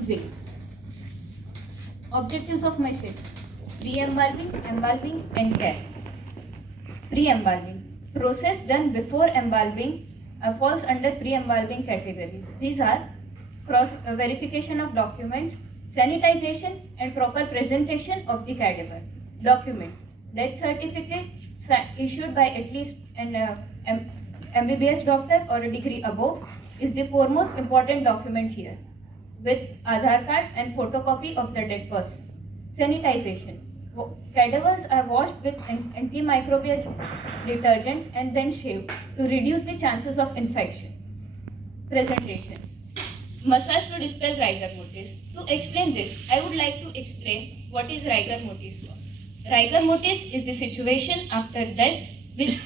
Way. Objectives of my set: pre-embalming, embalming, and care. Pre-embalming. Process done before embalming falls under pre-embalming categories. These are cross verification of documents, sanitization, and proper presentation of the cadaver. Documents: death certificate issued by at least an MBBS doctor or a degree above is the foremost important document here, with Aadhaar card and photocopy of the dead person. Sanitization. Cadavers are washed with antimicrobial detergents and then shaved to reduce the chances of infection. Presentation. Massage to dispel rigor mortis. To explain this, I would like to explain what is rigor mortis loss. Rigor mortis is the situation after death which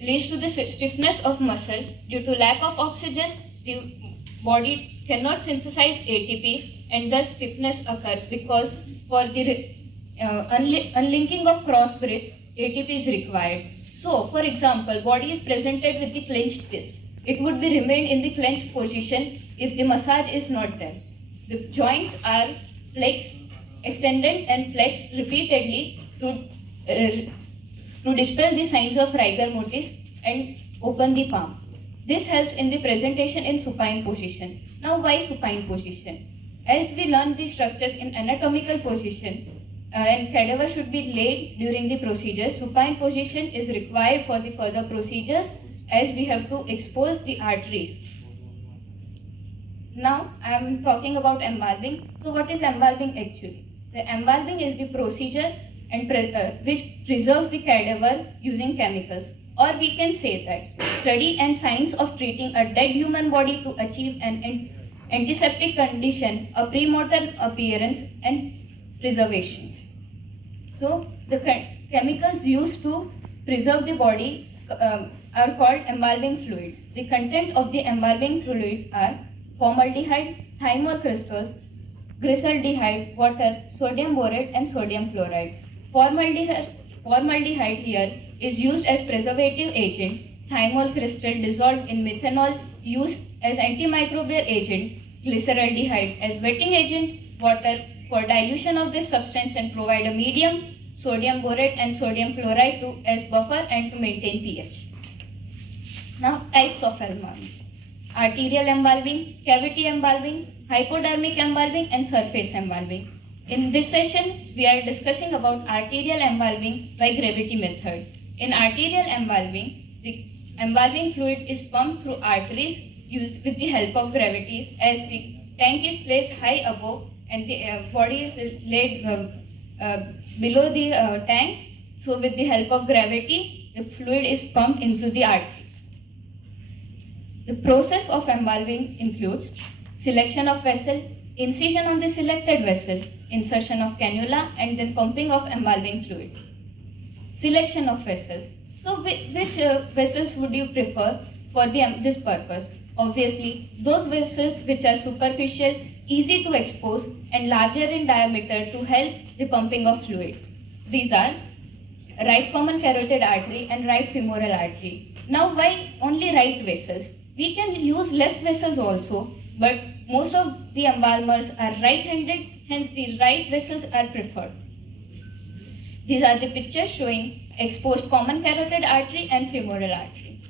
leads to the stiffness of muscle due to lack of oxygen. The body cannot synthesize ATP and thus stiffness occurs because for the unlinking of cross bridge, ATP is required. So, for example, body is presented with the clenched fist. It would be remained in the clenched position if the massage is not done. The joints are flexed, extended and flexed repeatedly to dispel the signs of rigor mortis and open the palm. This helps in the presentation in supine position. Now, why supine position? As we learn the structures in anatomical position and cadaver should be laid during the procedure, supine position is required for the further procedures as we have to expose the arteries. Now, I am talking about embalming. So, what is embalming actually? The embalming is the procedure and which preserves the cadaver using chemicals. Or we can say that study and science of treating a dead human body to achieve an antiseptic condition, a premortem appearance and preservation. So the chemicals used to preserve the body are called embalming fluids. The content of the embalming fluids are formaldehyde, thymol crystals, glyceraldehyde, water, sodium borate and sodium chloride. Formaldehyde here is used as preservative agent, thymol crystal dissolved in methanol used as antimicrobial agent, glyceraldehyde as wetting agent, water for dilution of this substance and provide a medium, sodium borate and sodium chloride as buffer and to maintain pH. Now, types of embalming: arterial embalming, cavity embalming, hypodermic embalming and surface embalming. In this session, we are discussing about arterial embalming by gravity method. In arterial embalming, the embalming fluid is pumped through arteries used with the help of gravity as the tank is placed high above and the body is laid below the tank. So with the help of gravity, the fluid is pumped into the arteries. The process of embalming includes selection of vessel, incision on the selected vessel, insertion of cannula and then pumping of embalming fluid. Selection of vessels. So which vessels would you prefer for this purpose? Obviously, those vessels which are superficial, easy to expose and larger in diameter to help the pumping of fluid. These are right common carotid artery and right femoral artery. Now, why only right vessels? We can use left vessels also, but most of the embalmers are right-handed, hence the right vessels are preferred. These are the pictures showing exposed common carotid artery and femoral artery.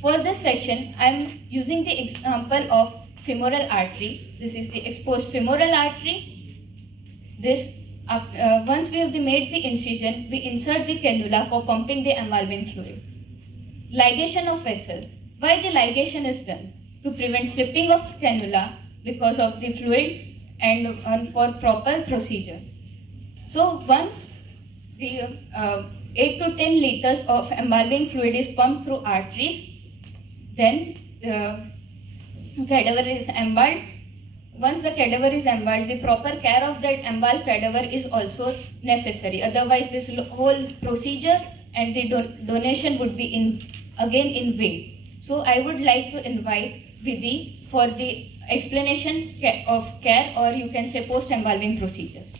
For this session, I am using the example of femoral artery. This is the exposed femoral artery. Once we have made the incision, we insert the cannula for pumping the embalming fluid. Ligation of vessel. Why the ligation is done? To prevent slipping of cannula because of the fluid and for proper procedure. So once the 8 to 10 liters of embalming fluid is pumped through arteries, then cadaver is embalmed. Once the cadaver is embalmed, the proper care of that embalmed cadaver is also necessary. Otherwise, this whole procedure and the donation would be again in vain. So I would like to invite Vidhi for the explanation of care, or you can say post-embalming procedures.